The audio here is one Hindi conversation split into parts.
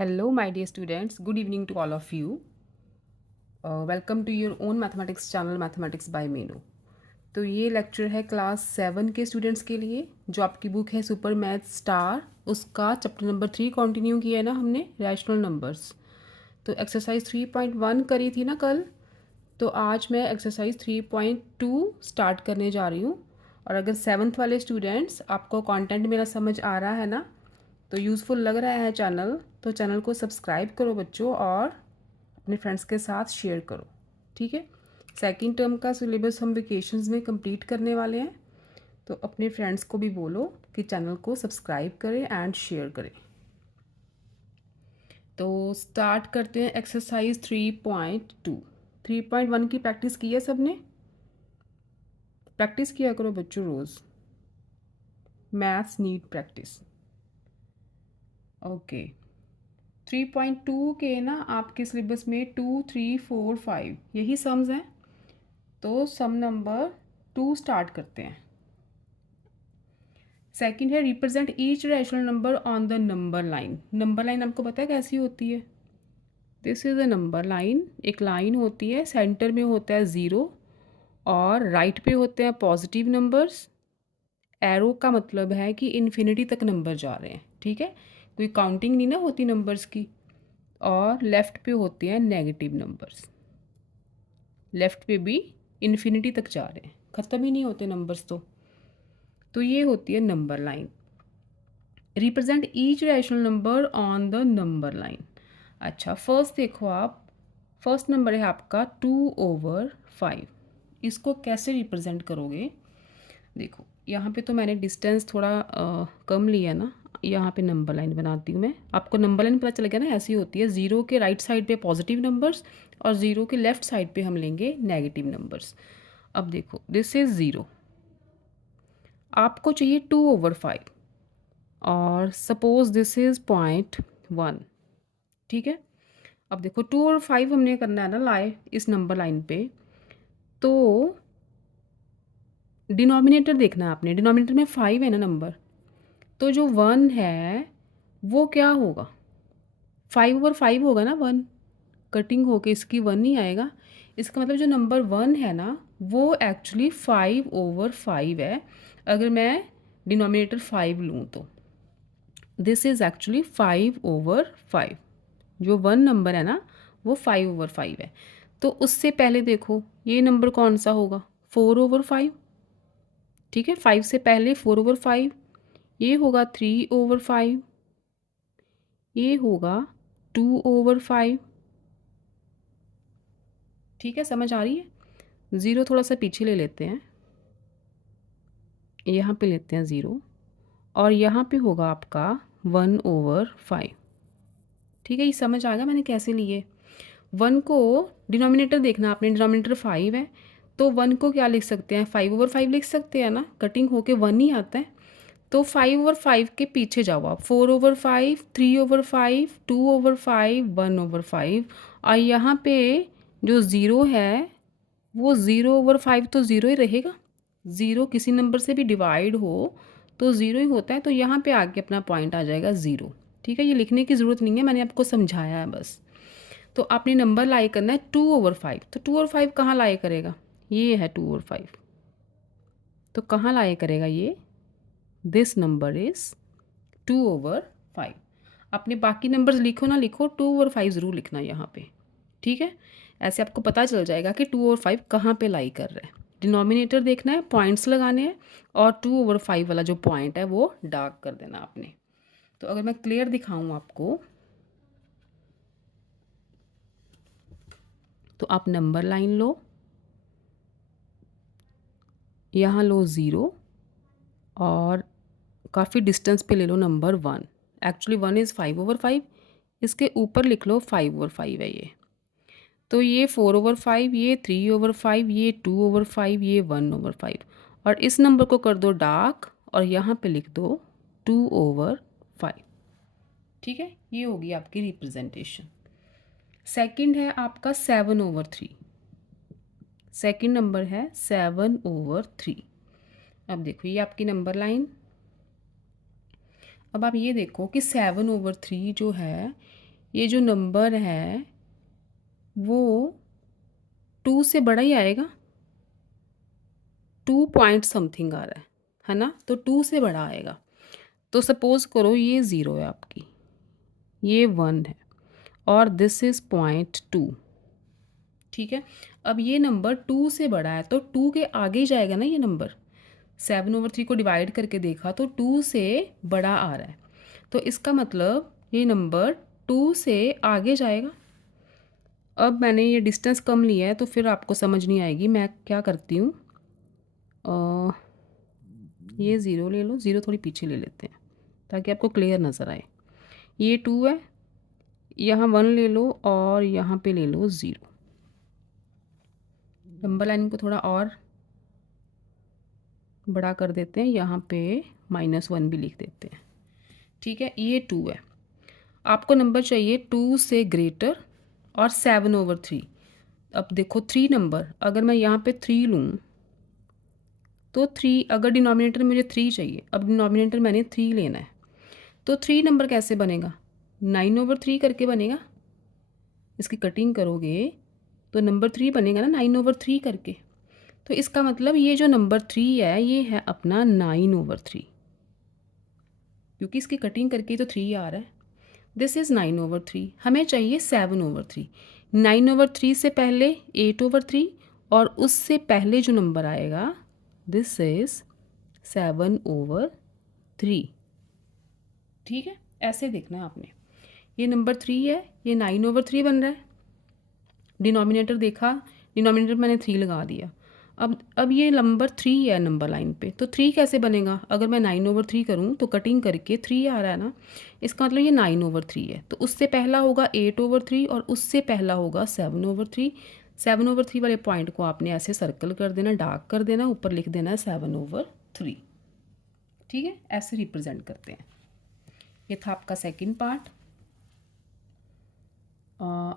Hello, my dear students. Good evening to all of you. Welcome to your own mathematics channel, Mathematics by Menu. तो ये लेक्चर है क्लास 7 के स्टूडेंट्स के लिए जो आपकी बुक है सुपर मैथ स्टार, उसका चैप्टर नंबर 3 कंटिन्यू किया है ना हमने, रैशनल नंबर्स। तो एक्सरसाइज 3.1 करी थी ना कल, तो आज मैं एक्सरसाइज 3.2 स्टार्ट करने जा रही हूँ। और अगर 7th वाले स्टूडेंट्स आपको कंटेंट मेरा समझ आ रहा है ना, तो यूज़फुल लग रहा है चैनल, तो चैनल को सब्सक्राइब करो बच्चों और अपने फ्रेंड्स के साथ शेयर करो। ठीक है, सेकंड टर्म का सिलेबस हम वेकेशंस में कंप्लीट करने वाले हैं, तो अपने फ्रेंड्स को भी बोलो कि चैनल को सब्सक्राइब करें एंड शेयर करें। तो स्टार्ट करते हैं एक्सरसाइज 3.2। 3.1 की प्रैक्टिस की है सबने? प्रैक्टिस किया करो बच्चों, रोज़ मैथ्स नीड प्रैक्टिस। ओके, 3.2 के ना आपके सिलेबस में 2, 3, 4, 5 यही सम्स हैं। तो सम नंबर 2 स्टार्ट करते हैं। सेकंड है represent each rational number on the number line. Number line आपको पता है कैसी होती है? This is a number line. एक लाइन होती है, सेंटर में होता है ज़ीरो और राइट पे होते हैं पॉजिटिव नंबर्स। एरो का मतलब है कि इन्फिनिटी तक नंबर जा रहे हैं। ठीक है, कोई काउंटिंग नहीं ना होती नंबर्स की। और लेफ़्ट पे होते हैं नेगेटिव नंबर्स। लेफ़्ट पे भी इन्फिनिटी तक जा रहे हैं, ख़त्म ही नहीं होते नंबर्स। तो ये होती है number line. Represent each rational number on the number line. अच्छा, फर्स्ट देखो आप, फर्स्ट नंबर है आपका 2/5। इसको कैसे रिप्रेजेंट करोगे? देखो यहाँ पे तो मैंने डिस्टेंस थोड़ा कम लिया ना, यहाँ पे नंबर लाइन बनाती हूँ मैं। आपको नंबर लाइन पता चल गया ना, ऐसी होती है। ज़ीरो के राइट साइड पे पॉजिटिव नंबर्स और ज़ीरो के लेफ्ट साइड पे हम लेंगे नेगेटिव नंबर्स। अब देखो, दिस इज़ ज़ीरो, आपको चाहिए 2/5 और सपोज दिस इज़ 0.1। ठीक है, अब देखो 2 और 5 हमने करना है ना लाए इस नंबर लाइन पे, तो डिनोमिनेटर देखना है आपने। डिनोमिनेटर में 5 है ना नंबर, तो जो 1 है वो क्या होगा? 5/5 होगा ना 1, कटिंग होके इसकी 1 ही आएगा। इसका मतलब जो नंबर 1 है ना वो एक्चुअली 5/5 है। अगर मैं डिनोमिनेटर 5 लूँ तो दिस इज़ एक्चुअली 5/5। जो 1 नंबर है ना वो 5/5 है। तो उससे पहले देखो ये नंबर कौन सा होगा? 4/5। ठीक है, 5 से पहले 4/5, ये होगा 3/5, ये होगा 2/5। ठीक है, समझ आ रही है? ज़ीरो थोड़ा सा पीछे ले लेते हैं, यहाँ पे लेते हैं ज़ीरो और यहाँ पे होगा आपका 1/5। ठीक है, ये समझ आ गया मैंने कैसे लिए। 1 को डिनोमिनेटर देखना आपने, डिनोमिनेटर 5 है, तो 1 को क्या लिख सकते हैं? 5/5 लिख सकते हैं ना, कटिंग होके 1 ही आता है। तो 5/5 के पीछे जाओ आप, 4/5, 3/5, 2/5, 1/5। और यहाँ पे जो ज़ीरो है वो 0/5 तो ज़ीरो ही रहेगा। ज़ीरो किसी नंबर से भी डिवाइड हो तो ज़ीरो ही होता है, तो यहाँ पे आके अपना पॉइंट आ जाएगा ज़ीरो। ठीक है, ये लिखने की ज़रूरत नहीं है, मैंने आपको समझाया है बस। तो आपने नंबर लाई करना है 2/5। तो 2/5 कहाँ लाई करेगा? ये है 2/5, तो कहाँ लाई करेगा ये? This number is 2/5। अपने बाकी नंबर्स लिखो ना लिखो, 2/5 ज़रूर लिखना यहाँ पे। ठीक है, ऐसे आपको पता चल जाएगा कि 2/5 कहाँ पे लाई कर रहा है। डिनोमिनेटर देखना है, पॉइंट्स लगाने हैं और 2/5 वाला जो पॉइंट है वो डार्क कर देना आपने। तो अगर मैं क्लियर दिखाऊँ आपको, तो आप नंबर लाइन लो, यहाँ लो ज़ीरो और काफ़ी डिस्टेंस पे ले लो नंबर 1। एक्चुअली 1 इज़ 5/5, इसके ऊपर लिख लो 5/5 है ये। तो ये 4/5, ये 3/5, ये 2/5, ये 1/5 और इस नंबर को कर दो डार्क और यहाँ पे लिख दो 2/5। ठीक है, ये होगी आपकी रिप्रेजेंटेशन। सेकंड है आपका 7/3। सेकंड नंबर है 7/3। अब देखो ये आपकी नंबर लाइन। अब आप ये देखो कि 7/3 जो है ये जो नंबर है वो 2 से बड़ा ही आएगा, 2 पॉइंट समथिंग आ रहा है ना, तो 2 से बड़ा आएगा। तो सपोज़ करो ये 0 है आपकी, ये 1 है और दिस इज़ 0.2, ठीक है। अब ये नंबर 2 से बड़ा है तो 2 के आगे ही जाएगा ना ये नंबर। 7/3 को डिवाइड करके देखा तो 2 से बड़ा आ रहा है, तो इसका मतलब ये नंबर 2 से आगे जाएगा। अब मैंने ये डिस्टेंस कम लिया है तो फिर आपको समझ नहीं आएगी। मैं क्या करती हूँ, ये 0 ले लो, 0 थोड़ी पीछे ले लेते हैं ताकि आपको क्लियर नज़र आए। ये 2 है, यहाँ 1 ले लो और यहाँ पे ले लो 0। नंबर लाइन को थोड़ा और बड़ा कर देते हैं, यहाँ पे -1 भी लिख देते हैं, ठीक है। ये 2 है, आपको नंबर चाहिए 2 से ग्रेटर और 7/3। अब देखो 3 नंबर, अगर मैं यहाँ पे 3 लूँ तो 3, अगर डिनोमिनेटर मुझे 3 चाहिए, अब डिनोमिनेटर मैंने 3 लेना है, तो 3 नंबर कैसे बनेगा, 9/3 करके बनेगा। इसकी कटिंग करोगे तो नंबर 3 बनेगा ना 9/3 करके। तो इसका मतलब ये जो नंबर 3 है ये है अपना 9/3, क्योंकि इसकी कटिंग करके तो 3 आ रहा है। दिस इज़ 9/3, हमें चाहिए 7/3। 9/3 से पहले 8/3 और उससे पहले जो नंबर आएगा दिस इज़ 7/3, ठीक है। ऐसे देखना है आपने, ये नंबर 3 है, ये 9/3 बन रहा है। डिनोमिनेटर देखा, डिनोमिनेटर मैंने 3 लगा दिया। अब ये नंबर 3 है नंबर लाइन पे, तो 3 कैसे बनेगा, अगर मैं 9/3 करूँ तो कटिंग करके 3 आ रहा है ना, इसका मतलब ये 9/3 है। तो उससे पहला होगा 8/3 और उससे पहला होगा 7/3। 7/3 वाले पॉइंट को आपने ऐसे सर्कल कर देना, डार्क कर देना, ऊपर लिख देना है 7/3, ठीक है। ऐसे रिप्रेजेंट करते हैं। ये था आपका सेकंड पार्ट।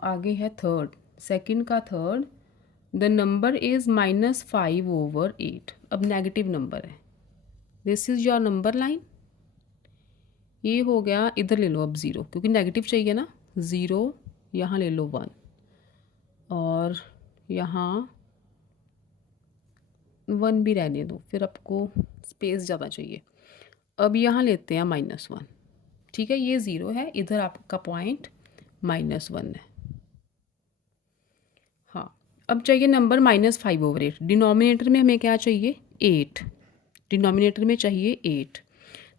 आगे है थर्ड, सेकंड का थर्ड। The number is -5/8। अब नेगेटिव नंबर है, this is your number line. ये हो गया, इधर ले लो अब 0, क्योंकि नेगेटिव चाहिए ना। 0, यहाँ ले लो 1 और यहाँ 1 भी रहने दो, फिर आपको स्पेस ज़्यादा चाहिए। अब यहाँ लेते हैं -1, ठीक है। ये 0 है, इधर आपका पॉइंट -1 है। हाँ, अब चाहिए नंबर -5/8। डिनोमिनेटर में हमें क्या चाहिए, 8। डिनोमिनेटर में चाहिए 8,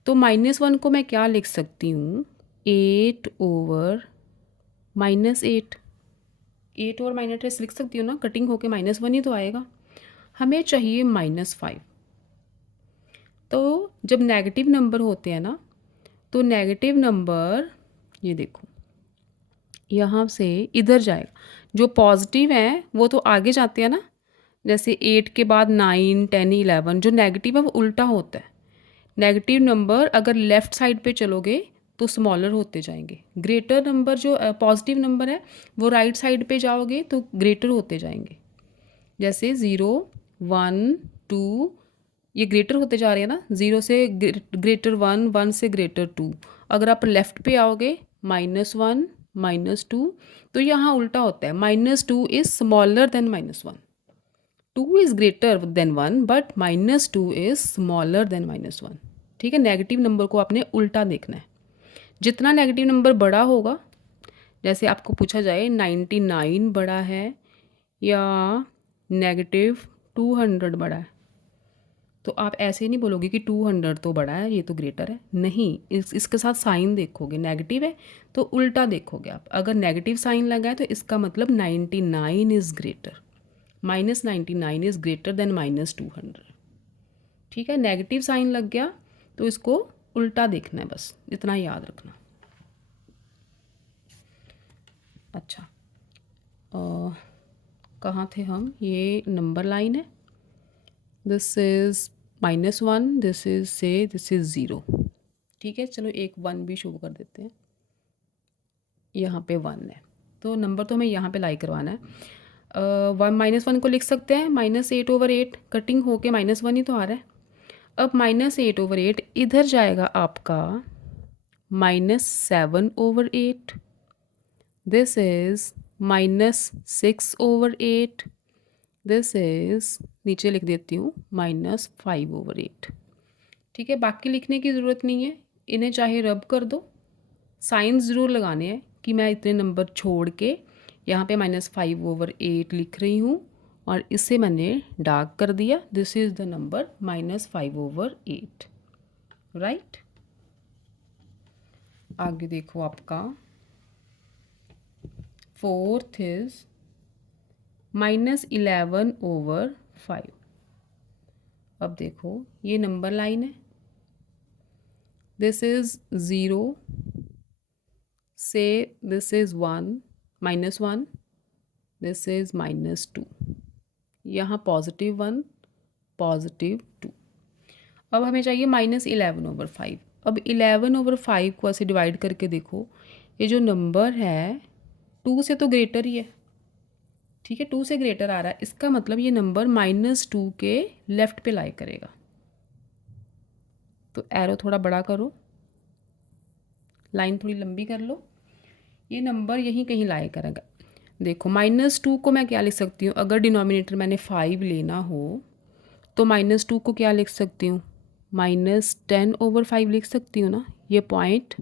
तो -1 को मैं क्या लिख सकती हूँ, 8/-8। 8 और -8 लिख सकती हूँ ना, कटिंग होके -1 ही तो आएगा। हमें चाहिए -5। तो जब नेगेटिव नंबर होते हैं ना, तो नेगेटिव नंबर ये देखो यहाँ से इधर जाएगा। जो पॉजिटिव है वो तो आगे जाते हैं ना, जैसे 8 के बाद 9, 10, 11। जो नेगेटिव है वो उल्टा होता है। नेगेटिव नंबर अगर लेफ़्ट साइड पे चलोगे तो स्मॉलर होते जाएंगे। ग्रेटर नंबर जो पॉजिटिव नंबर है वो राइट साइड पे जाओगे तो ग्रेटर होते जाएंगे। जैसे 0, 1, 2, ये ग्रेटर होते जा रहे हैं ना, 0 से ग्रेटर 1, 1 से ग्रेटर 2। अगर आप लेफ़्ट पे आओगे -1, -2, तो यहाँ उल्टा होता है। -2 is smaller than -1। 2 is greater than 1 but -2 is smaller than -1, ठीक है। नेगेटिव नंबर को आपने उल्टा देखना है। जितना नेगेटिव नंबर बड़ा होगा, जैसे आपको पूछा जाए 99 बड़ा है या -200 बड़ा है, तो आप ऐसे नहीं बोलोगे कि 200 तो बड़ा है, ये तो ग्रेटर है। नहीं, इसके साथ साइन देखोगे, नेगेटिव है तो उल्टा देखोगे आप। अगर नेगेटिव साइन लगा है तो इसका मतलब 99 is greater, -99 is greater than -200, ठीक है। नेगेटिव साइन लग गया तो इसको उल्टा देखना है, बस इतना याद रखना। अच्छा, कहाँ थे हम, ये नंबर लाइन है। दिस इज़ -1, दिस इज़ 0, ठीक है। चलो एक 1 भी शो कर देते हैं, यहाँ पे 1 है तो नंबर तो हमें यहाँ पे लाई करवाना है। -1 को लिख सकते हैं -8/8, कटिंग होके -1 ही तो आ रहा है। अब -8/8 इधर जाएगा आपका -7/8, दिस इज़ -6/8, दिस इज़ नीचे लिख देती हूँ -5/8। ठीक है, बाकी लिखने की ज़रूरत नहीं है, इन्हें चाहे रब कर दो, साइंस ज़रूर लगाने हैं कि मैं इतने नंबर छोड़ के यहाँ पे -5/8 लिख रही हूँ और इसे मैंने डार्क कर दिया। This is the number -5/8, right. आगे देखो आपका फोर्थ इज -11/5। अब देखो ये नंबर लाइन है, दिस इज 0 से दिस इज 1 -1, दिस इज -2, यहाँ +1 +2। अब हमें चाहिए -11/5। अब 11/5 को ऐसे डिवाइड करके देखो, ये जो नंबर है 2 से तो ग्रेटर ही है। ठीक है, 2 से ग्रेटर आ रहा है, इसका मतलब ये नंबर -2 के लेफ्ट पे लाई करेगा। तो एरो थोड़ा बड़ा करो, लाइन थोड़ी लंबी कर लो, ये नंबर यहीं कहीं लाई करेगा। देखो -2 को मैं क्या लिख सकती हूँ, अगर डिनोमिनेटर मैंने 5 लेना हो तो -2 को क्या लिख सकती हूँ, -10/5 लिख सकती हूँ ना। ये पॉइंट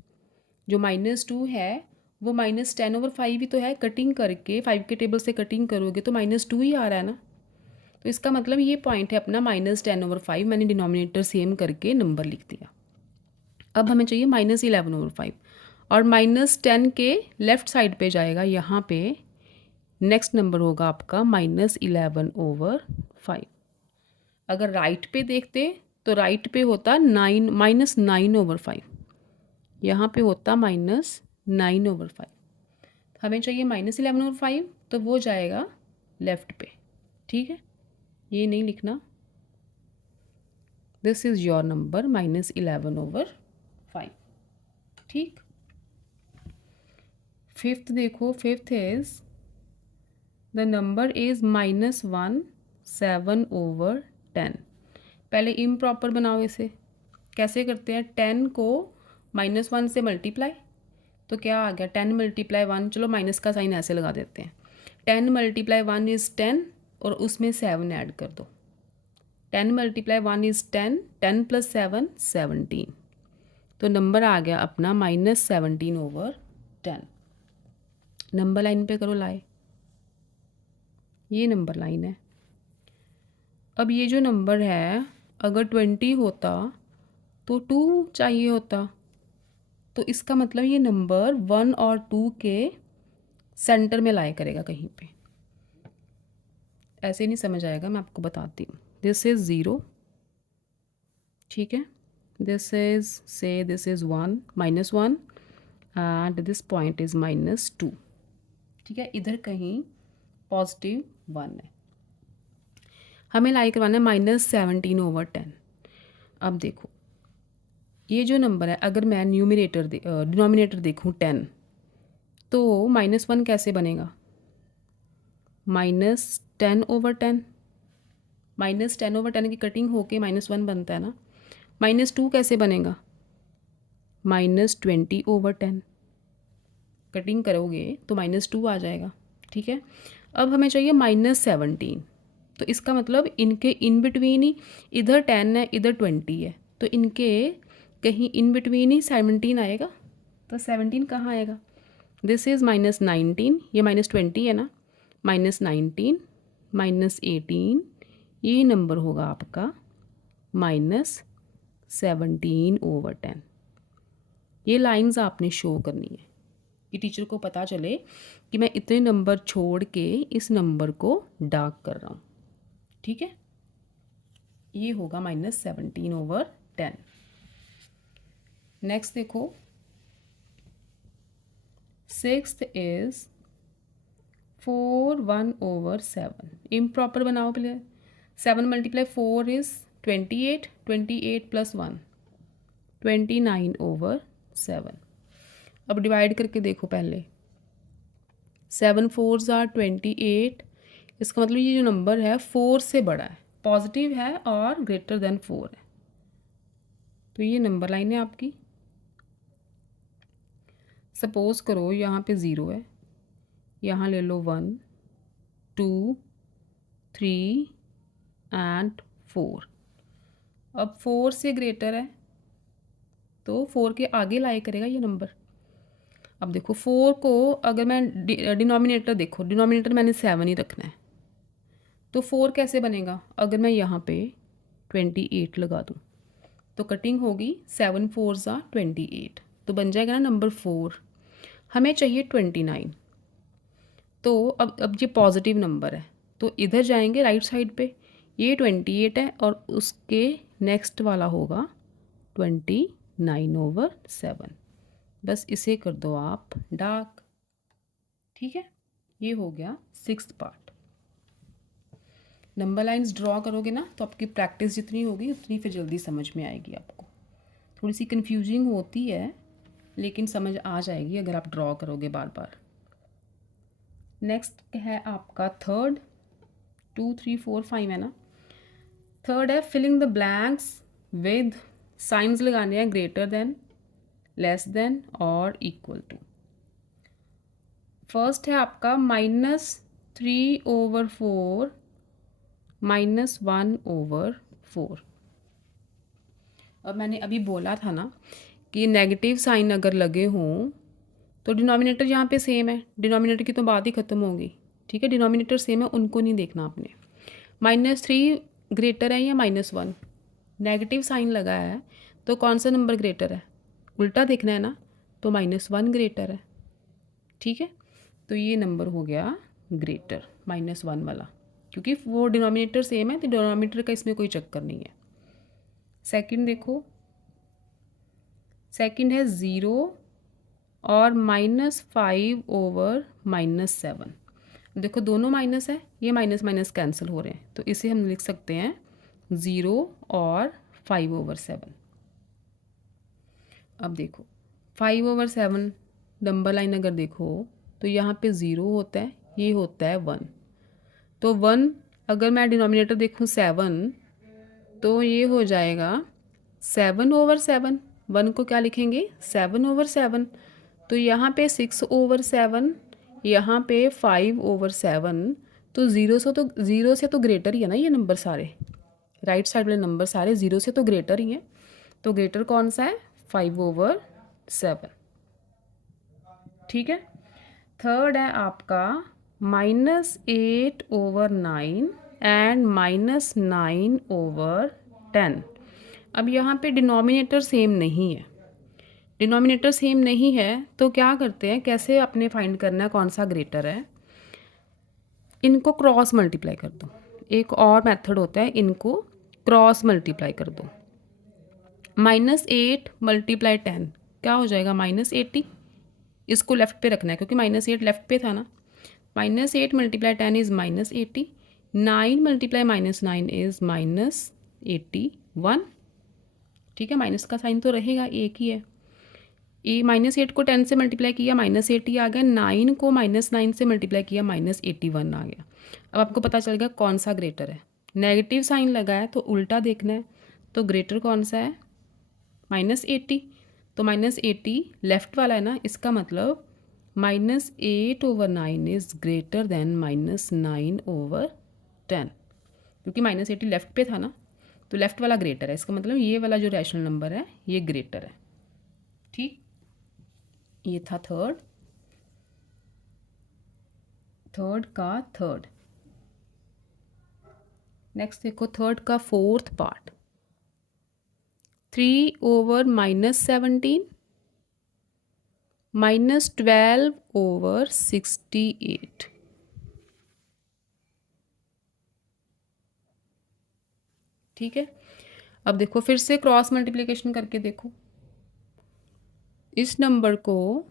जो -2 है वो -10/5 ही तो है, कटिंग करके 5 के टेबल से कटिंग करोगे तो -2 ही आ रहा है ना। तो इसका मतलब ये पॉइंट है अपना -10/5, मैंने डिनोमिनेटर सेम करके नंबर लिख दिया। अब हमें चाहिए -11/5 और -10 के लेफ्ट साइड पे जाएगा, यहाँ पे नेक्स्ट नंबर होगा आपका -11/5। अगर राइट पे देखते तो राइट पे होता -9/5, यहाँ पे होता -9/5। हमें चाहिए -11/5, तो वो जाएगा लेफ्ट पे। ठीक है, ये नहीं लिखना, दिस इज़ योर नंबर -11/5। ठीक, फिफ्थ देखो, fifth is the number is -1/7/10। पहले इम्प्रॉपर बनाओ इसे, कैसे करते हैं, 10 को -1 से मल्टीप्लाई, तो क्या आ गया 10 × 1, चलो माइनस का साइन ऐसे लगा देते हैं, 10 × 1 इज़ 10 और उसमें 7 ऐड कर दो, 10 × 1 इज़ 10, 10 + 7 17, तो नंबर आ गया अपना -17/10। नंबर लाइन पे करो लाए, ये नंबर लाइन है। अब ये जो नंबर है अगर 20 होता तो 2 चाहिए होता, तो इसका मतलब ये नंबर 1 और 2 के सेंटर में लाया करेगा कहीं पे, ऐसे नहीं समझ आएगा, मैं आपको बताती हूँ। दिस इज़ 0, ठीक है, दिस इज़ से this is 1 -1 and this point is -2। ठीक है, इधर कहीं +1 है, हमें लाई करवाना है -17/10। अब देखो ये जो नंबर है, अगर मैं डिनोमिनेटर देखूँ 10, तो -1 कैसे बनेगा, -10/10, -10/10 की कटिंग होके -1 बनता है ना। -2 कैसे बनेगा, -20/10, कटिंग करोगे तो -2 आ जाएगा। ठीक है, अब हमें चाहिए -17, तो इसका मतलब इनके इन बिटवीन ही, इधर 10 है इधर 20 है, तो इनके कहीं इन बिटवीन ही 17 आएगा, तो 17 कहाँ आएगा, दिस इज़ -19, ये -20 है ना, -19 -18, ये नंबर होगा आपका -17/10। ये लाइंस आपने शो करनी है कि टीचर को पता चले कि मैं इतने नंबर छोड़ के इस नंबर को डार्क कर रहा हूँ। ठीक है, ये होगा -17/10। नेक्स्ट देखो, सिक्स्थ इज 4/1/7। इम्प्रॉपर बनाओ पहले, 7 × 4 इज़ 28, 28 + 1 29/7। अब डिवाइड करके देखो पहले, 7 4s are 28, इसका मतलब ये जो नंबर है 4 से बड़ा है, पॉजिटिव है और ग्रेटर देन 4 है, तो ये नंबर लाइन है आपकी। सपोज करो यहाँ पे 0 है, यहाँ ले लो 1 2 3 एंड 4। अब 4 से ग्रेटर है तो 4 के आगे लाई करेगा ये नंबर। अब देखो 4 को अगर मैं डिनोमिनेटर देखो, डिनोमिनेटर मैंने 7 ही रखना है, तो 4 कैसे बनेगा? अगर मैं यहाँ पे 28 लगा दूँ तो कटिंग होगी 7 4 ज़ा 28, तो बन जाएगा ना नंबर 4। हमें चाहिए 29। तो अब ये पॉजिटिव नंबर है तो इधर जाएंगे राइट साइड पे, ये 28 है और उसके नेक्स्ट वाला होगा 29/7। बस इसे कर दो आप डार्क। ठीक है, ये हो गया 6th part. Number lines draw करोगे ना तो आपकी प्रैक्टिस जितनी होगी उतनी फिर जल्दी समझ में आएगी। आपको थोड़ी सी कंफ्यूजिंग होती है लेकिन समझ आ जाएगी अगर आप ड्रॉ करोगे बार बार। नेक्स्ट है आपका थर्ड, 2 3 4 5 है ना। थर्ड है filling the blanks with signs लगाने हैं ग्रेटर देन, लेस देन और इक्वल टू। फर्स्ट है आपका -3/4 -1/4। अब मैंने अभी बोला था ना कि नेगेटिव साइन अगर लगे हों तो डिनोमिनेटर यहाँ पे सेम है, डिनोमिनेटर की तो बात ही ख़त्म होगी। ठीक है, डिनोमिनेटर सेम है, उनको नहीं देखना आपने। -3 ग्रेटर है या -1? नेगेटिव साइन लगा है तो कौन सा नंबर ग्रेटर है? उल्टा देखना है ना, तो -1 ग्रेटर है। ठीक है, तो ये नंबर हो गया ग्रेटर -1 वाला, क्योंकि वो डिनोमिनेटर सेम है तो डिनोमिनेटर का इसमें कोई चक्कर नहीं है। सेकंड देखो, सेकंड है 0 और -5/-7। देखो दोनों माइनस है, ये माइनस माइनस कैंसिल हो रहे हैं तो इसे हम लिख सकते हैं 0 और 5/7। अब देखो 5/7 नंबर लाइन अगर देखो तो यहाँ पे 0 होता है, ये होता है 1। तो 1 अगर मैं डिनोमिनेटर देखूँ 7 तो ये हो जाएगा 7/7। 1 को क्या लिखेंगे? 7/7। तो यहाँ पे 6/7, यहाँ पे 5/7। तो ज़ीरो से तो ग्रेटर ही है ना ये नंबर सारे, राइट साइड वाले नंबर सारे 0 से तो ग्रेटर ही हैं। तो ग्रेटर कौन सा है? 5/7। ठीक है, थर्ड है आपका -8/9 एंड -9/10। अब यहाँ पे डिनोमिनेटर सेम नहीं है, डिनोमिनेटर सेम नहीं है तो क्या करते हैं, कैसे आपने फाइंड करना है कौन सा ग्रेटर है? इनको क्रॉस मल्टीप्लाई कर दो। एक और मेथड होता है, इनको क्रॉस मल्टीप्लाई कर दो। -8 × 10 क्या हो जाएगा? -80। इसको लेफ्ट पे रखना है क्योंकि -8 लेफ्ट पे था ना। -8 × 10 इज़ -80। 9 × -9 इज़ -81। ठीक है, माइनस का साइन तो रहेगा, एक ही है। ये -8 को 10 से मल्टीप्लाई किया -80 आ गया, 9 को -9 से मल्टीप्लाई किया -81 आ गया। अब आपको पता चल गया कौन सा ग्रेटर है। नेगेटिव साइन लगा है तो उल्टा देखना है, तो ग्रेटर कौन सा है? -80। तो -80 लेफ्ट वाला है ना, इसका मतलब -8/9 इज़ ग्रेटर देन -9/10, क्योंकि -80 लेफ्ट पे था ना, तो लेफ्ट वाला ग्रेटर है। इसका मतलब ये वाला जो रैशनल नंबर है ये ग्रेटर है। ठीक, ये था थर्ड का थर्ड। नेक्स्ट देखो थर्ड का फोर्थ पार्ट, 3/-17 -12/68। ठीक है, अब देखो फिर से क्रॉस मल्टीप्लिकेशन करके देखो। इस नंबर को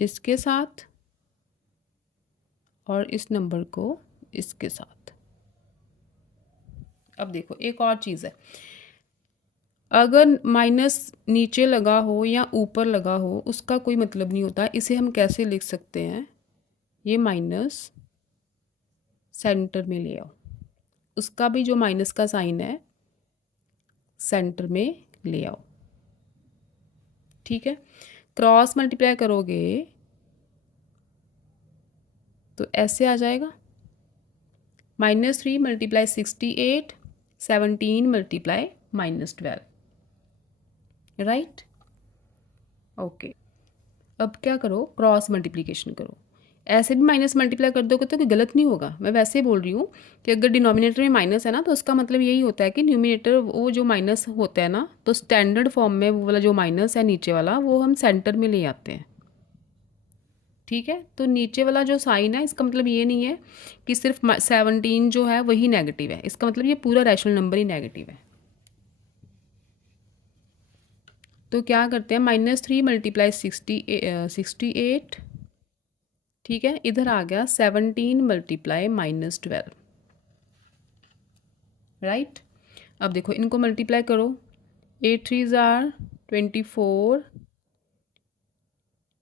इसके साथ और इस नंबर को इसके साथ। अब देखो एक और चीज़ है, अगर माइनस नीचे लगा हो या ऊपर लगा हो उसका कोई मतलब नहीं होता। इसे हम कैसे लिख सकते हैं? ये माइनस सेंटर में ले आओ, उसका भी जो माइनस का साइन है सेंटर में ले आओ। ठीक है, क्रॉस मल्टीप्लाई करोगे तो ऐसे आ जाएगा -3 मल्टीप्लाई 68, 17 मल्टीप्लाई -12, राइट। ओके, अब क्या करो, क्रॉस मल्टीप्लिकेशन करो। ऐसे भी माइनस मल्टीप्लाई कर दोगे तो गलत नहीं होगा, मैं वैसे ही बोल रही हूँ कि अगर डिनोमिनेटर में माइनस है ना तो उसका मतलब यही होता है कि न्यूमिनेटर वो जो माइनस होता है ना, तो स्टैंडर्ड फॉर्म में वो वाला जो माइनस है नीचे वाला वो हम सेंटर में ले आते हैं। ठीक है, तो नीचे वाला जो साइन है इसका मतलब ये नहीं है कि सिर्फ 17 जो है वही नेगेटिव है, इसका मतलब ये पूरा रैशनल नंबर ही नेगेटिव है। तो क्या करते हैं, -3 मल्टीप्लाई 68, ठीक है, इधर आ गया 17 मल्टीप्लाई -12, राइट। अब देखो इनको मल्टीप्लाई करो, 8 3 ज़ार 24,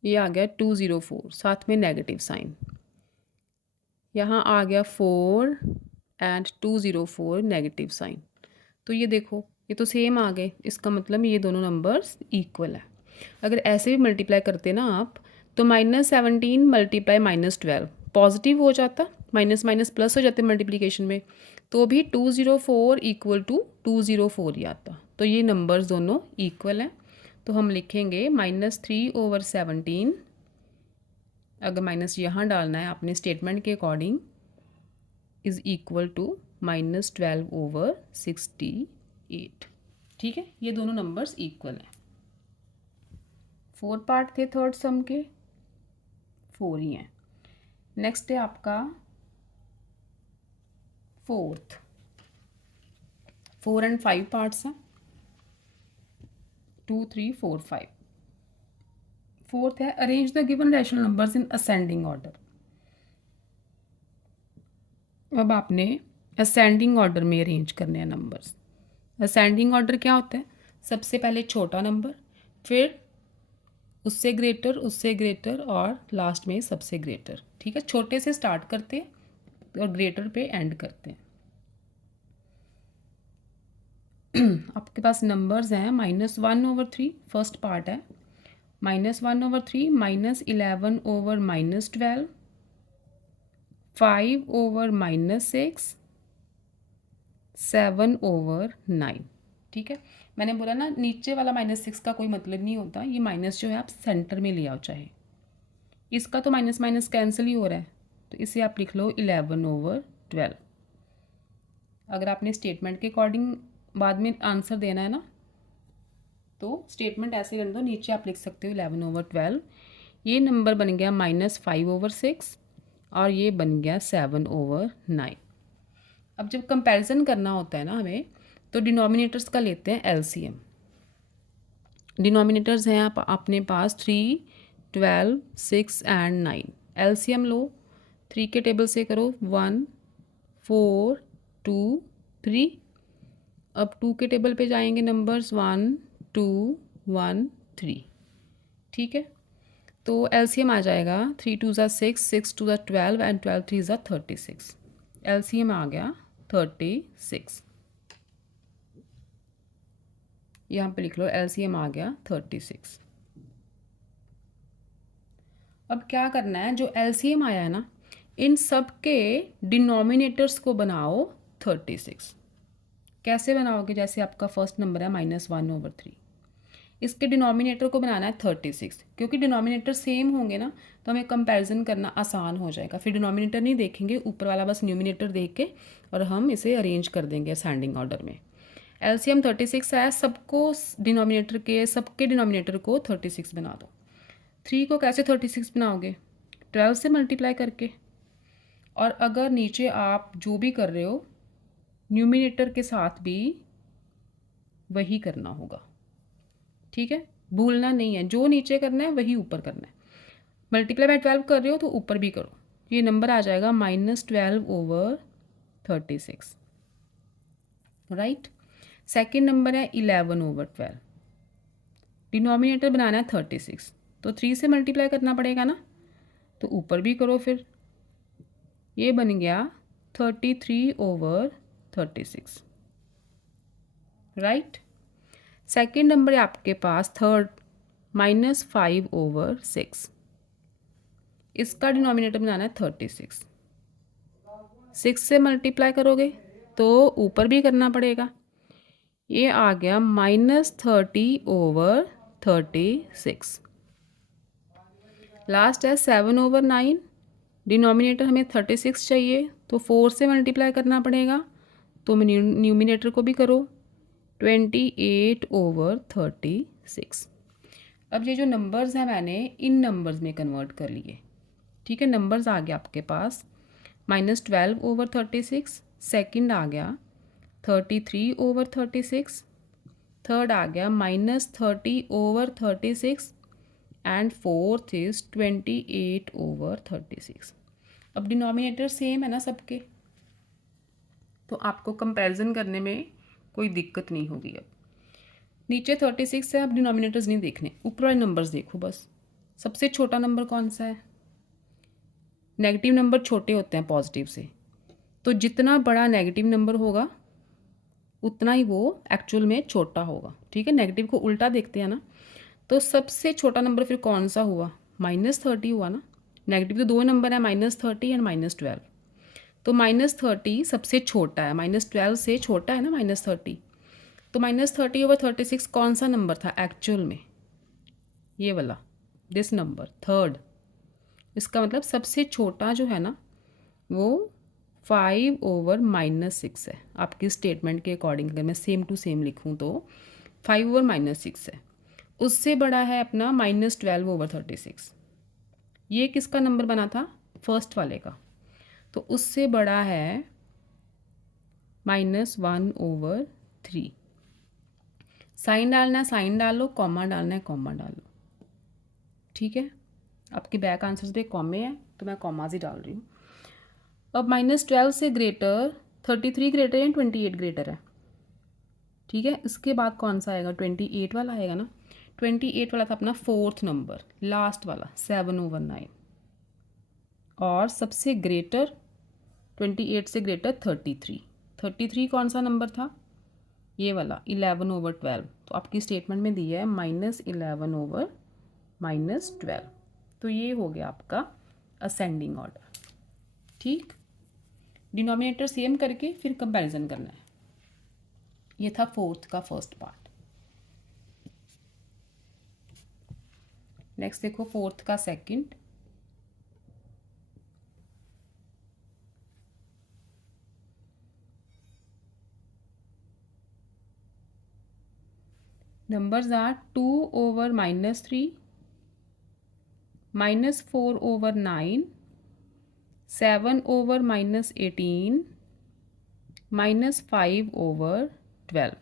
ये आ गया 204, साथ में नेगेटिव साइन, यहाँ आ गया 4 एंड 204 नेगेटिव साइन। तो ये देखो ये तो सेम आ गए, इसका मतलब ये दोनों नंबर्स इक्वल है। अगर ऐसे भी मल्टीप्लाई करते ना आप, तो -17 मल्टीप्लाई -12 पॉजिटिव हो जाता, माइनस माइनस प्लस हो जाते मल्टीप्लिकेशन में, तो भी 204 इक्वल टू 204 ही आता। तो ये नंबर्स दोनों इक्वल हैं। तो हम लिखेंगे -3/17, अगर माइनस यहाँ डालना है अपने स्टेटमेंट के अकॉर्डिंग, इज़ इक्वल टू -12/68। ठीक है, ये दोनों नंबर्स इक्वल हैं। 4 पार्ट थे थर्ड सम के, 4 ही हैं। नेक्स्ट है आपका फोर्थ, 4 एंड 5 पार्ट्स हैं, 2 3 4 5। फोर्थ है, arrange the given rational numbers in ascending order. अब आपने असेंडिंग ऑर्डर में अरेंज करने हैं नंबर्स। असेंडिंग ऑर्डर क्या होता है, सबसे पहले छोटा नंबर, फिर उससे ग्रेटर और लास्ट में सबसे ग्रेटर। ठीक है, छोटे से स्टार्ट करते हैं और ग्रेटर पे एंड करते हैं। आपके पास नंबर्स हैं -1/3, फर्स्ट पार्ट है, -1/3, -11/-12, 5/-6, 7/9। ठीक है, मैंने बोला ना नीचे वाला -6 का कोई मतलब नहीं होता, ये माइनस जो है आप सेंटर में ले आओ चाहे, इसका तो माइनस माइनस कैंसिल ही हो रहा है, तो इसे आप लिख लो 11/12। अगर आपने स्टेटमेंट के अकॉर्डिंग बाद में आंसर देना है ना, तो स्टेटमेंट ऐसे कर दो, नीचे आप लिख सकते हो 11/12। ये नंबर बन गया -5/6 और ये बन गया 7/9। अब जब कंपैरिजन करना होता है ना हमें, तो डिनोमिनेटर्स का लेते हैं एलसीएम। डिनोमिनेटर्स हैं आप अपने पास 3, 12, 6 एंड 9। एलसीएम लो, 3 के टेबल से करो 1, 4, 2, 3। अब 2 के टेबल पे जाएंगे नंबर्स 1, 2, 1, 3। ठीक है, तो एलसीएम आ जाएगा 3 2 ज़ा 6, 6 2 ज़ा 12 एंड 12 3 ज़ा 36। एलसीएम आ गया 36। यहाँ पे लिख लो एलसीएम आ गया 36। अब क्या करना है, जो एलसीएम आया है ना, इन सब के डिनोमिनेटर्स को बनाओ 36। कैसे बनाओगे, जैसे आपका फर्स्ट नंबर है -1/3, इसके डिनोमिनेटर को बनाना है 36, क्योंकि डिनोमिनेटर सेम होंगे ना तो हमें कंपैरिजन करना आसान हो जाएगा। फिर डिनोमिनेटर नहीं देखेंगे, ऊपर वाला बस न्यूमिनेटर देख के और हम इसे अरेंज कर देंगे असेंडिंग ऑर्डर में। एलसीएम 36 है, सबको डिनोमिनेटर के सबके डिनोमिनेटर को 36 बना दो। 3 को कैसे 36 बनाओगे, 12 से मल्टीप्लाई करके। और अगर नीचे आप जो भी कर रहे हो न्यूमिनेटर के साथ भी वही करना होगा। ठीक है, भूलना नहीं है, जो नीचे करना है वही ऊपर करना है। मल्टीप्लाई बाय 12 कर रहे हो तो ऊपर भी करो, ये नंबर आ जाएगा -12/36, राइट। सेकेंड नंबर है 11/12, डिनोमिनेटर बनाना है 36, तो 3 से मल्टीप्लाई करना पड़ेगा ना, तो ऊपर भी करो फिर, ये बन गया 33/36, राइट। सेकेंड नंबर है आपके पास थर्ड, -5/6, इसका डिनोमिनेटर बनाना है 36। 6 से मल्टीप्लाई करोगे तो ऊपर भी करना पड़ेगा। ये आ गया -30/36। लास्ट है 7/9। डिनोमिनेटर हमें 36 चाहिए तो 4 से मल्टीप्लाई करना पड़ेगा, तो न्यूमिनेटर को भी करो 28/36। अब ये जो नंबर्स हैं मैंने इन नंबर्स में कन्वर्ट कर लिए। ठीक है, नंबर्स आ गया आपके पास -12/36, सेकंड आ गया 33/36, थर्ड आ गया -30/36 एंड फोर्थ इज 28/36। अब डिनोमिनेटर सेम है ना सबके, तो आपको कंपैरिजन करने में कोई दिक्कत नहीं होगी। अब नीचे 36 है, अब डिनोमिनेटर्स नहीं देखने, ऊपर वाले नंबर्स देखो बस। सबसे छोटा नंबर कौन सा है? नेगेटिव नंबर छोटे होते हैं पॉजिटिव से, तो जितना बड़ा नेगेटिव नंबर होगा उतना ही वो एक्चुअल में छोटा होगा। ठीक है, नेगेटिव को उल्टा देखते हैं ना, तो सबसे छोटा नंबर फिर कौन सा हुआ? -30 हुआ ना। नेगेटिव तो दो नंबर है, -30 एंड -12। तो -30 सबसे छोटा है, -12 से छोटा है ना -30। तो -30/36 कौन सा नंबर था एक्चुअल में? ये वाला, दिस नंबर थर्ड। इसका मतलब सबसे छोटा जो है ना वो 5/-6 है। आपकी स्टेटमेंट के अकॉर्डिंग अगर मैं सेम टू सेम लिखूँ तो 5/-6 है। उससे बड़ा है अपना -12/36। ये किसका नंबर बना था? फर्स्ट वाले का। तो उससे बड़ा है -1/3। साइन डालना है साइन डालो, कॉमा डालना है कॉमा डालो। ठीक है, आपके बैक आंसर्स पे कॉमे है तो मैं कॉमाज ही डाल रही हूँ। अब -12 से ग्रेटर 33 ग्रेटर या 28 ग्रेटर है। ठीक है, इसके बाद कौन सा आएगा? 28 वाला आएगा ना। 28 वाला था अपना फोर्थ नंबर, लास्ट वाला 7/9। और सबसे ग्रेटर 28 से ग्रेटर 33। 33 कौन सा नंबर था? ये वाला 11/12। तो आपकी स्टेटमेंट में दिया है -11/-12। तो ये हो गया आपका असेंडिंग ऑर्डर। ठीक, डिनोमिनेटर सेम करके फिर कंपैरिजन करना है। ये था फोर्थ का फर्स्ट पार्ट। नेक्स्ट देखो फोर्थ का सेकंड। numbers are 2/-3, -4/9, 7/-18, -5/12।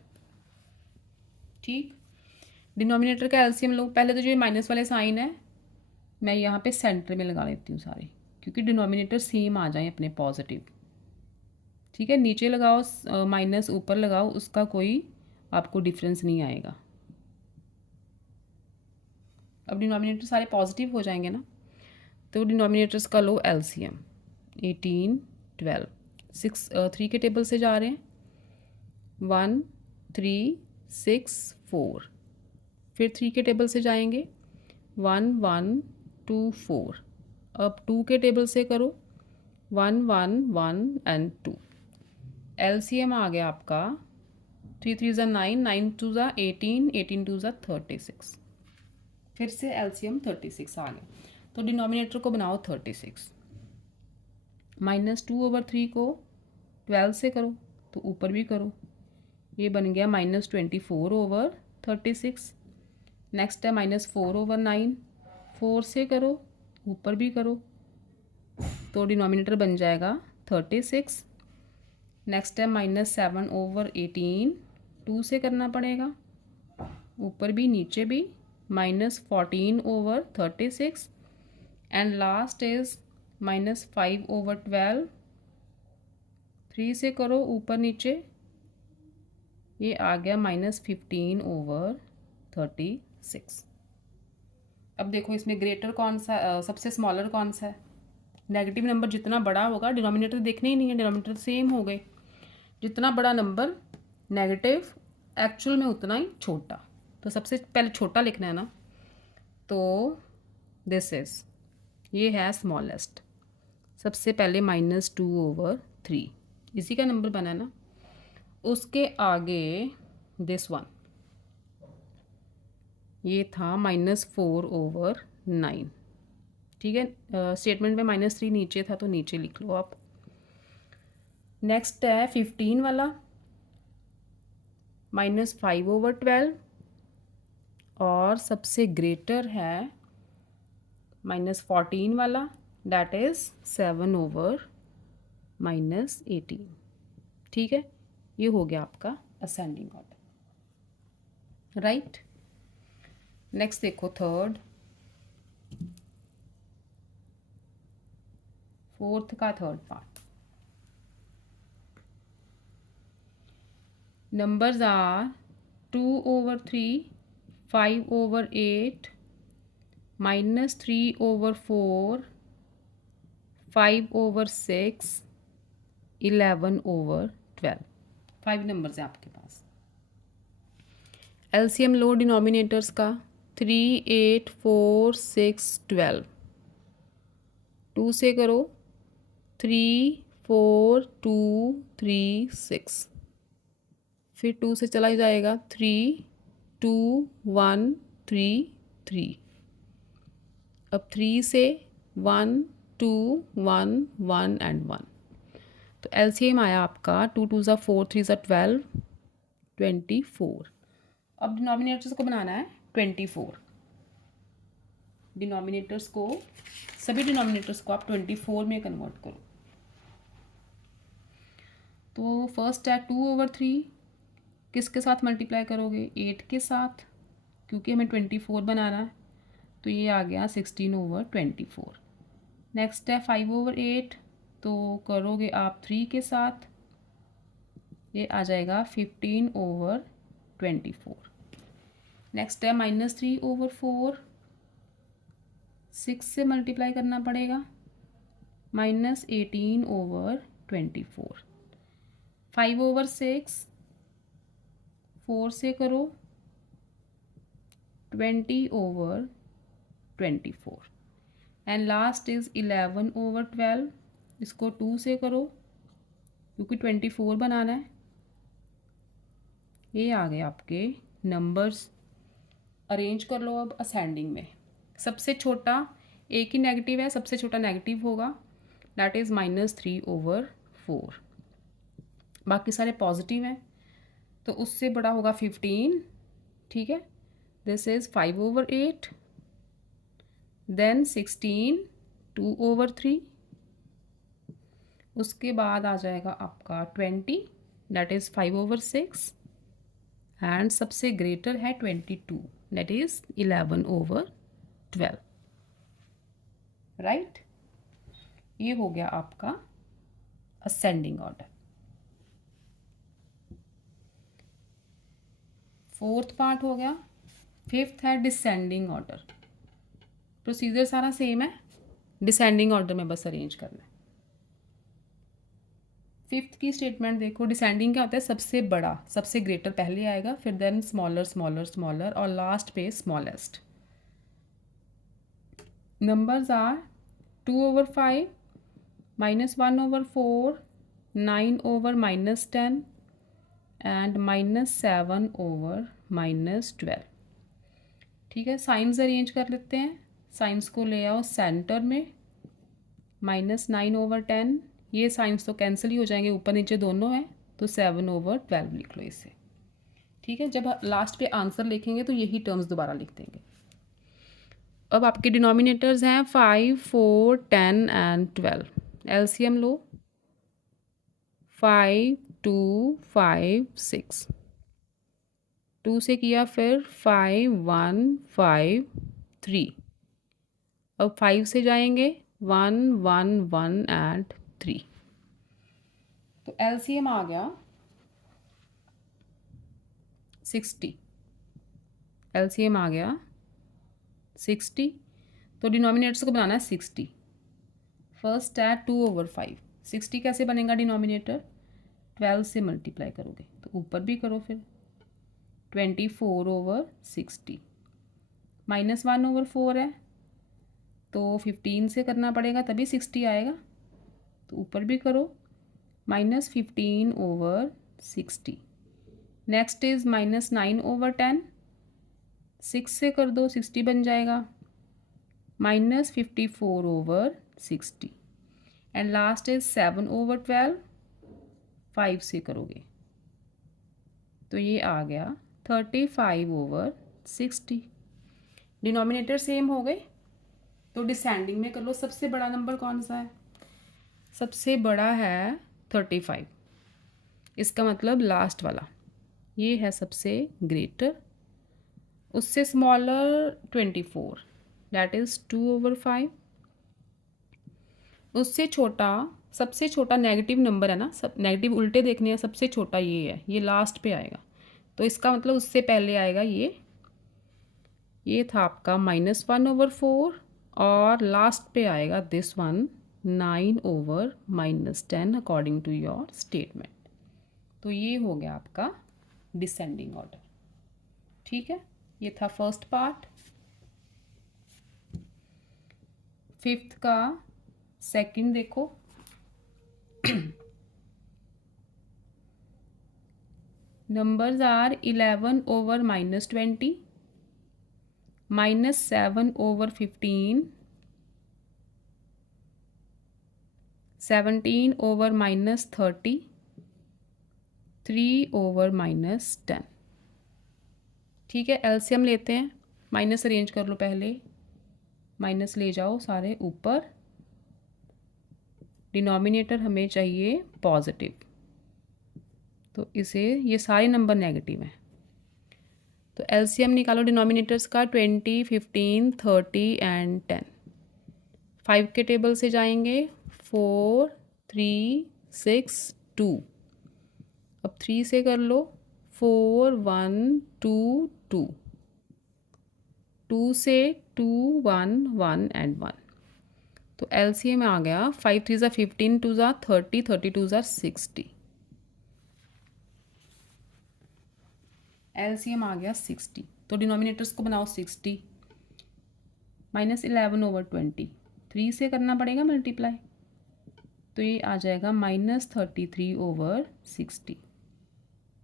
ठीक, डिनोमिनेटर का एलसीएम लो। पहले तो जो माइनस वाले साइन है मैं यहाँ पे सेंटर में लगा लेती हूँ सारे, क्योंकि डिनोमिनेटर सेम आ जाए अपने पॉजिटिव। ठीक है, नीचे लगाओ माइनस, ऊपर लगाओ, उसका कोई आपको डिफरेंस नहीं आएगा। अब डिनोमिनेटर सारे पॉजिटिव हो जाएंगे ना, तो डिनोमिनेटर्स का लो एलसीएम। 18, 12, 6 3 के टेबल से जा रहे हैं 1, 3, 6, 4। फिर 3 के टेबल से जाएंगे 1, 1, 2, 4। अब 2 के टेबल से करो 1, 1, 1 एंड 2। एलसीएम आ गया आपका 3 3 ज़ा 9, 9 2 ज़ा 18, 18 2 ज़ा 36। फिर से एलसीएम 36 आ गया, तो डिनोमिनेटर को बनाओ 36। -2/3 को 12 से करो तो ऊपर भी करो, ये बन गया -24/36। नेक्स्ट है -4/9, 4 से करो ऊपर भी करो, तो डिनोमिनेटर बन जाएगा 36। नेक्स्ट है -7/18, 2 से करना पड़ेगा, ऊपर भी नीचे भी, -14/36। एंड लास्ट इज -5/12, 3 से करो ऊपर नीचे, ये आ गया -15/36। अब देखो इसमें ग्रेटर कौन सा, सबसे स्मॉलर कौन सा है? नेगेटिव नंबर जितना बड़ा होगा, डिनोमिनेटर देखने ही नहीं है, डिनोमिनेटर सेम हो गए। जितना बड़ा नंबर नेगेटिव एक्चुअल में उतना ही छोटा। तो सबसे पहले छोटा लिखना है ना, तो दिस इज ये है स्मॉलेस्ट, सबसे पहले -2/3, इसी का नंबर बना ना। उसके आगे दिस वन, ये था -4/9। ठीक है, स्टेटमेंट में -3 नीचे था तो नीचे लिख लो आप। नेक्स्ट है 15 वाला, -5/12, और सबसे ग्रेटर है -14 वाला, डैट इज़ 7/-18। ठीक है, ये हो गया आपका असेंडिंग ऑर्डर, राइट। नेक्स्ट देखो थर्ड, फोर्थ का third part. Numbers are 2/3, 5/8, -3/4, 5/6, 11/12। 5 numbers हैं आपके पास। एलसीएम लो डिनोमिनेटर्स का, 3, 8, 4, 6, 12। 2 से करो, 3, 4, 2, 3, 6। फिर 2 से चला जाएगा, 3, 2, 1, 3, 3। अब 3 से 1, 2, 1, 1 एंड 1। तो एलसीएम आया आपका 2 2 ज़ा 4, 3 ज़ा 12, 24। अब डिनोमिनेटर्स को बनाना है 24। डिनोमिनेटर्स को, सभी डिनोमिनेटर्स को आप 24 में कन्वर्ट करो। तो फर्स्ट है 2/3, किसके साथ मल्टीप्लाई करोगे? 8 के साथ, क्योंकि हमें 24 बनाना है, तो ये आ गया 16/24। नेक्स्ट है 5/8, तो करोगे आप 3 के साथ, ये आ जाएगा 15/24। नेक्स्ट है -3/4, 6 से मल्टीप्लाई करना पड़ेगा, -18/24। 5/6, 4 से करो, 20/24। एंड लास्ट इज़ 11/12, इसको 2 से करो क्योंकि 24 बनाना है। ये आ गए आपके नंबर्स। अरेंज कर लो अब असेंडिंग में। सबसे छोटा, एक ही नेगेटिव है, सबसे छोटा नेगेटिव होगा, दैट इज़ -3/4। बाकी सारे पॉजिटिव हैं, तो उससे बड़ा होगा 15। ठीक है, दिस इज़ 5/8, देन 16, 2/3, उसके बाद आ जाएगा आपका 20, दैट इज़ 5/6, एंड सबसे ग्रेटर है 22, दैट इज़ 11/12। राइट, ये हो गया आपका असेंडिंग ऑर्डर। फोर्थ पार्ट हो गया। फिफ्थ है डिसेंडिंग ऑर्डर। प्रोसीजर सारा सेम है, डिसेंडिंग ऑर्डर में बस अरेंज करना है। फिफ्थ की स्टेटमेंट देखो, डिसेंडिंग क्या होता है? सबसे बड़ा, सबसे ग्रेटर पहले आएगा, फिर देन स्मॉलर स्मॉलर स्मॉलर, और लास्ट पे स्मॉलेस्ट। Numbers are 2/5, -1/4, 9/-10, and -7/-12। ठीक है, साइंस अरेंज कर लेते हैं। साइंस को ले आओ सेंटर में, -9/10, ये साइंस तो कैंसिल ही हो जाएंगे, ऊपर नीचे दोनों हैं, तो 7/12 लिख लो इसे। ठीक है, जब लास्ट पे आंसर लिखेंगे तो यही टर्म्स दोबारा लिख देंगे। अब आपके डिनोमिनेटर्स हैं 5, 4, 10 एंड 12। एलसीएम लो, 5, 2, 5, 6। 2 से किया, फिर 5, 1, 5, 3। अब 5 से जाएंगे, 1, 1, 1 एंड 3। तो एलसीएम आ गया 60। एलसीएम आ गया 60। तो डिनोमिनेटर्स को बनाना है 60। फर्स्ट है 2/5। 60 कैसे बनेगा डिनोमिनेटर? 12 से मल्टीप्लाई करोगे, तो ऊपर भी करो, फिर 24/60। -1/4 है, तो 15 से करना पड़ेगा तभी 60 आएगा, तो ऊपर भी करो, -15/60। नेक्स्ट इज़ -9/10, 6 से कर दो 60 बन जाएगा, -54/60। एंड लास्ट इज 7/12, 5 से करोगे तो ये आ गया 35/60। डिनोमिनेटर सेम हो गए, तो डिसेंडिंग में कर लो। सबसे बड़ा नंबर कौन सा है? सबसे बड़ा है 35, इसका मतलब लास्ट वाला, ये है सबसे ग्रेटर। उससे स्मॉलर 24, दैट इज़ 2/5। उससे छोटा, सबसे छोटा नेगेटिव नंबर है ना, सब नेगेटिव उल्टे देखने हैं, सबसे छोटा ये है, ये लास्ट पे आएगा, तो इसका मतलब उससे पहले आएगा ये था आपका -1/4, और लास्ट पे आएगा this one 9/-10 according to your statement. तो ये हो गया आपका डिसेंडिंग ऑर्डर। ठीक है, ये था फर्स्ट पार्ट। फिफ्थ का सेकंड देखो, numbers are 11/-20, -7/15, 17/-30, 3/-10। ठीक है, एलसीएम लेते हैं। माइनस अरेंज कर लो पहले, माइनस ले जाओ सारे ऊपर। डिनोमिनेटर हमें चाहिए पॉजिटिव, तो इसे, ये सारे नंबर नेगेटिव हैं, तो एलसीएम निकालो डिनोमिनेटर्स का 20, 15, 30 एंड 10। 5 के टेबल से जाएंगे, 4, 3, 6, 2। अब 3 से कर लो, 4, 1, 2, 2। 2 से 2, 1, 1 एंड 1। तो एलसीएम आ गया 5 3 15, 2 30, 32 60। एलसीएम आ गया 60, तो डिनोमिनेटर्स को बनाओ 60, -11/20, 3 से करना पड़ेगा मल्टीप्लाई, तो ये आ जाएगा -33/60।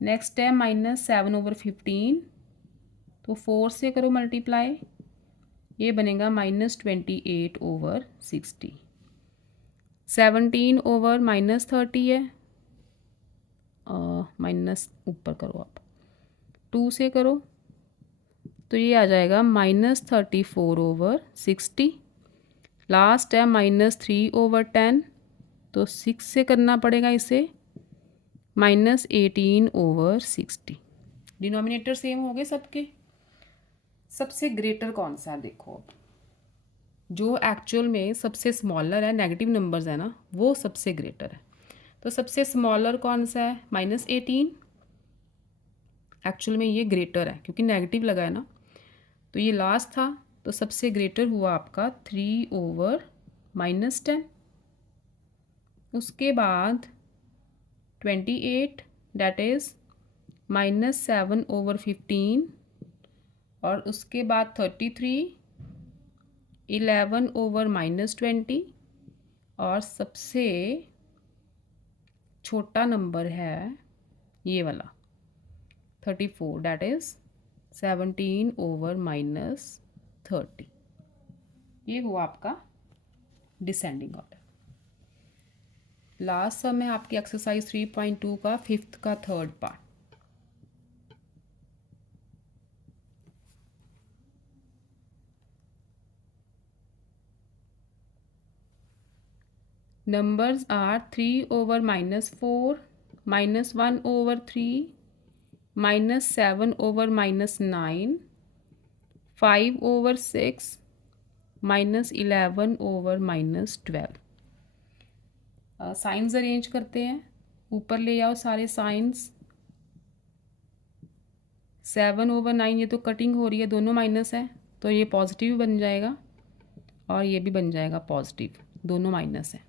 नेक्स्ट है -7/15, तो 4 से करो मल्टीप्लाई, ये बनेगा -28/60। 17/-30 है, माइनस ऊपर करो आप, 2 से करो तो ये आ जाएगा -34/60। लास्ट है -3/10, तो 6 से करना पड़ेगा इसे, -18/60। डिनोमिनेटर सेम हो गए सबके। सबसे ग्रेटर कौन सा है देखो, अब जो एक्चुअल में सबसे स्मॉलर है, नेगेटिव नंबर्स है ना, वो सबसे ग्रेटर है। तो सबसे स्मॉलर कौन सा है? -18। एक्चुअल में ये ग्रेटर है क्योंकि नेगेटिव लगा है ना, तो ये लास्ट था, तो सबसे ग्रेटर हुआ आपका 3/-10। उसके बाद 28, डैट इज़ -7/15, और उसके बाद 33, 11/-20, और सबसे छोटा नंबर है ये वाला 34, डैट इज़ 17/-30। ये हुआ आपका डिसेंडिंग ऑर्डर। लास्ट सम है आपकी एक्सरसाइज 3.2 का फिफ्थ का third part. Numbers are 3/-4, -1/3, -7/-9, 5/6, -11/-12। Science arrange करते हैं, ऊपर ले आओ सारे साइंस। 7/9, ये तो कटिंग हो रही है, दोनों माइनस है, तो ये पॉजिटिव बन जाएगा, और ये भी बन जाएगा पॉजिटिव, दोनों माइनस है।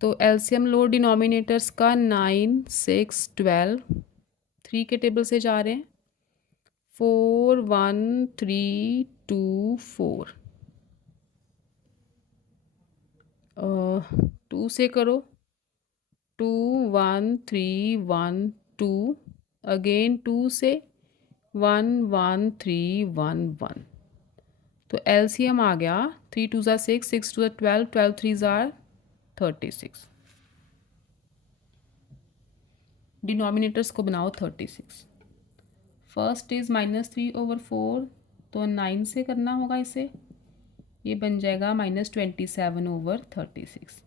तो एलसीएम लो डिनोमिनेटर्स का 9, 6, 12। 3 के टेबल से जा रहे हैं, 4, 1, 3, 2, 4। 2 से करो, 2 1 3 1 2, अगेन 2 से 1 1 3 1 1। तो एलसीएम आ गया 3 2 ज़ा 6, 6 2 ज़ा 12, 12 3 ज़ा 36। डिनोमिनेटर्स को बनाओ 36। फर्स्ट इज़ -3/4, तो 9 से करना होगा इसे, ये बन जाएगा -27/36।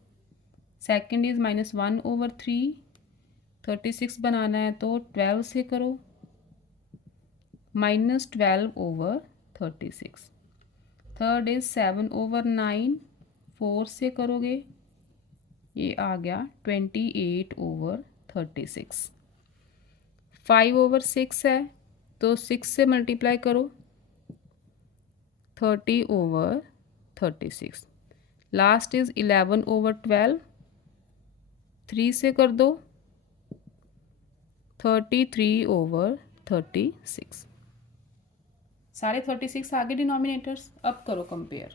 सेकंड इज़ -1/3, 36 बनाना है तो 12 से करो, -12/36। थर्ड इज़ 7/9, 4 से करोगे, ये आ गया 28/36। 5/6 है तो 6 से मल्टीप्लाई करो, 30/36। लास्ट इज़ 11/12, 3 से कर दो, 33/36। सारे 36 आगे डिनोमिनेटर्स। अब करो कंपेयर।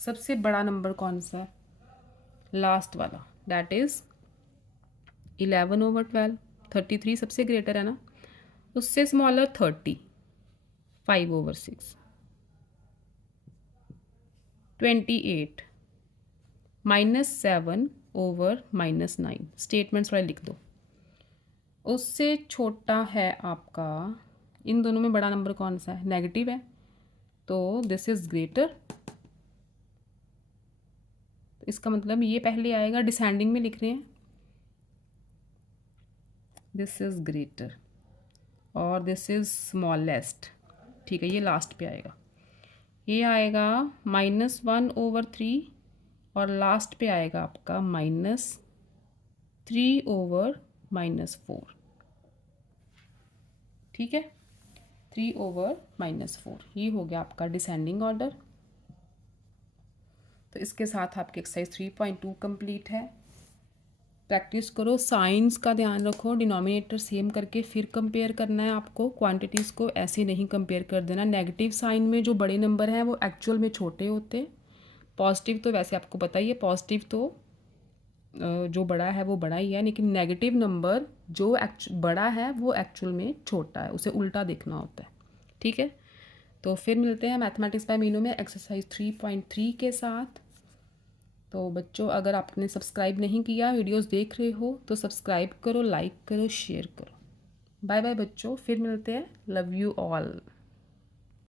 सबसे बड़ा नंबर कौन सा है? लास्ट वाला, दैट इज़ 11/12। 33 सबसे ग्रेटर है ना, उससे स्मॉलर 30, 5/6। 28 -7/-9। स्टेटमेंट्स वाले लिख दो। उससे छोटा है आपका, इन दोनों में बड़ा नंबर कौन सा है? नेगेटिव है, तो दिस इज़ ग्रेटर। तो इसका मतलब ये पहले आएगा, डिसेंडिंग में लिख रहे हैं, दिस इज़ ग्रेटर, और दिस इज़ स्मॉलेस्ट। ठीक है, ये लास्ट पे आएगा। ये आएगा -1/3, और लास्ट पे आएगा आपका -3/-4। ठीक है, 3/-4, ये हो गया आपका डिसेंडिंग ऑर्डर। तो इसके साथ आपकी एक्सरसाइज 3.2 कंप्लीट है। प्रैक्टिस करो, साइंस का ध्यान रखो, डिनोमिनेटर सेम करके फिर कंपेयर करना है आपको। क्वांटिटीज़ को ऐसे नहीं कंपेयर कर देना। नेगेटिव साइन में जो बड़े नंबर हैं वो एक्चुअल में छोटे होते हैं। पॉजिटिव तो वैसे आपको पता ही है, पॉजिटिव तो जो बड़ा है वो बड़ा ही है, लेकिन नेगेटिव नंबर जो बड़ा है वो एक्चुअल में छोटा है, उसे उल्टा देखना होता है। ठीक है, तो फिर मिलते हैं मैथमेटिक्स बाय मीनू में एक्सरसाइज 3.3 के साथ। तो बच्चों, अगर आपने सब्सक्राइब नहीं किया, वीडियोस देख रहे हो, तो सब्सक्राइब करो, लाइक करो, शेयर करो। बाय बाय बच्चों, फिर मिलते हैं। Love you all.